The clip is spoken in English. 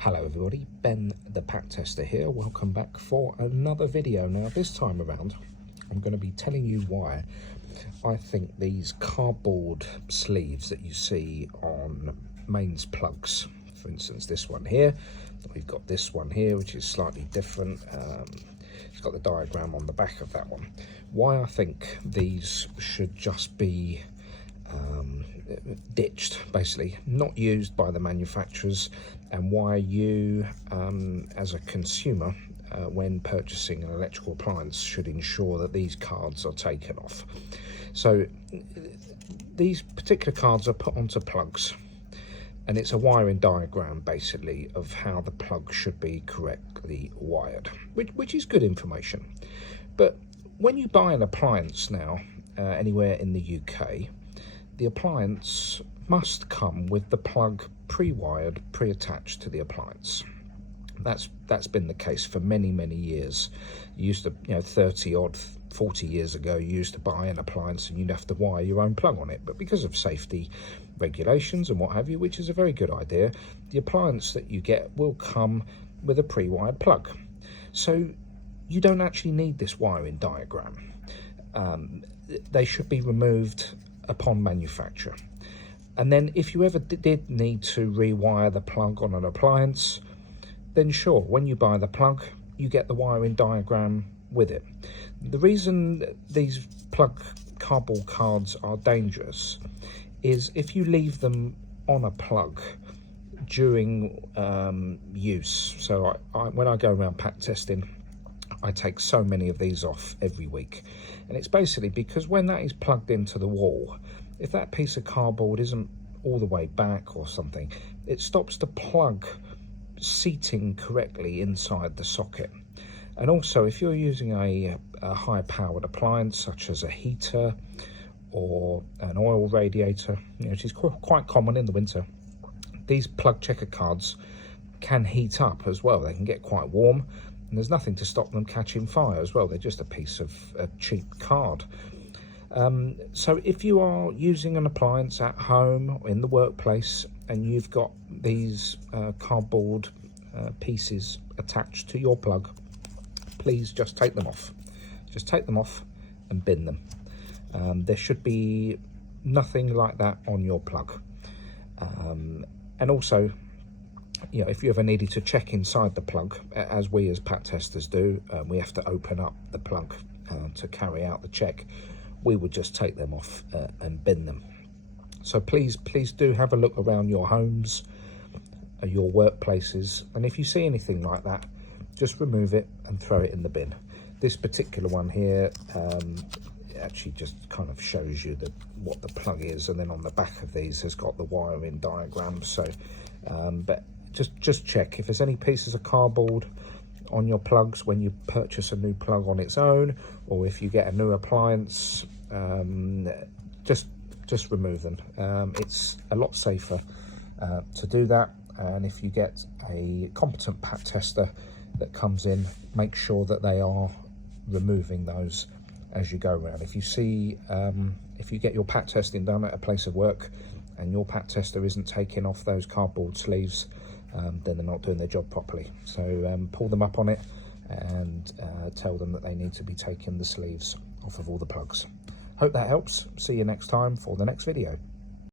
Hello everybody, Ben the Pack Tester here. Welcome back for another video. Now this time around I'm going to be telling you why I think these cardboard sleeves that you see on mains plugs, for instance this one here, we've got this one here which is slightly different, it's got the diagram on the back of that one, why I think these should just be ditched, basically not used by the manufacturers, and why you as a consumer when purchasing an electrical appliance should ensure that these cards are taken off. So these particular cards are put onto plugs, and it's a wiring diagram basically of how the plug should be correctly wired, which is good information. But when you buy an appliance now anywhere in the UK, the appliance must come with the plug pre-wired, pre-attached to the appliance. That's been the case for many years. You used to, 30 odd 40 years ago, you used to buy an appliance and you'd have to wire your own plug on it, but because of safety regulations and what have you, which is a very good idea, the appliance that you get will come with a pre-wired plug, so you don't actually need this wiring diagram. They should be removed upon manufacture. And then if you ever did need to rewire the plug on an appliance, then sure, when you buy the plug you get the wiring diagram with it. The reason these cardboard cards are dangerous is if you leave them on a plug during use. So when I go around pack testing, I take so many of these off every week, and it's basically because when that is plugged into the wall, if that piece of cardboard isn't all the way back or something, it stops the plug seating correctly inside the socket. And also if you're using a high powered appliance such as a heater or an oil radiator, which is quite common in the winter, these plug checker cards can heat up as well. They can get quite warm, and there's nothing to stop them catching fire as well. They're just a piece of a cheap card. So if you are using an appliance at home or in the workplace and you've got these cardboard pieces attached to your plug, please just take them off. Just take them off and bin them. There should be nothing like that on your plug. And also, if you ever needed to check inside the plug, as we as pack testers do, we have to open up the plug to carry out the check. We would just take them off and bin them. So please do have a look around your homes, your workplaces, and if you see anything like that, just remove it and throw it in the bin. This particular one here actually just kind of shows you what the plug is, and then on the back of these has got the wiring diagram. So but just check if there's any pieces of cardboard on your plugs when you purchase a new plug on its own, or if you get a new appliance, just remove them. It's a lot safer to do that, and if you get a competent pack tester that comes in, make sure that they are removing those as you go around. If you see if you get your pack testing done at a place of work and your pack tester isn't taking off those cardboard sleeves, then they're not doing their job properly. So pull them up on it and tell them that they need to be taking the sleeves off of all the plugs. Hope that helps. See you next time for the next video.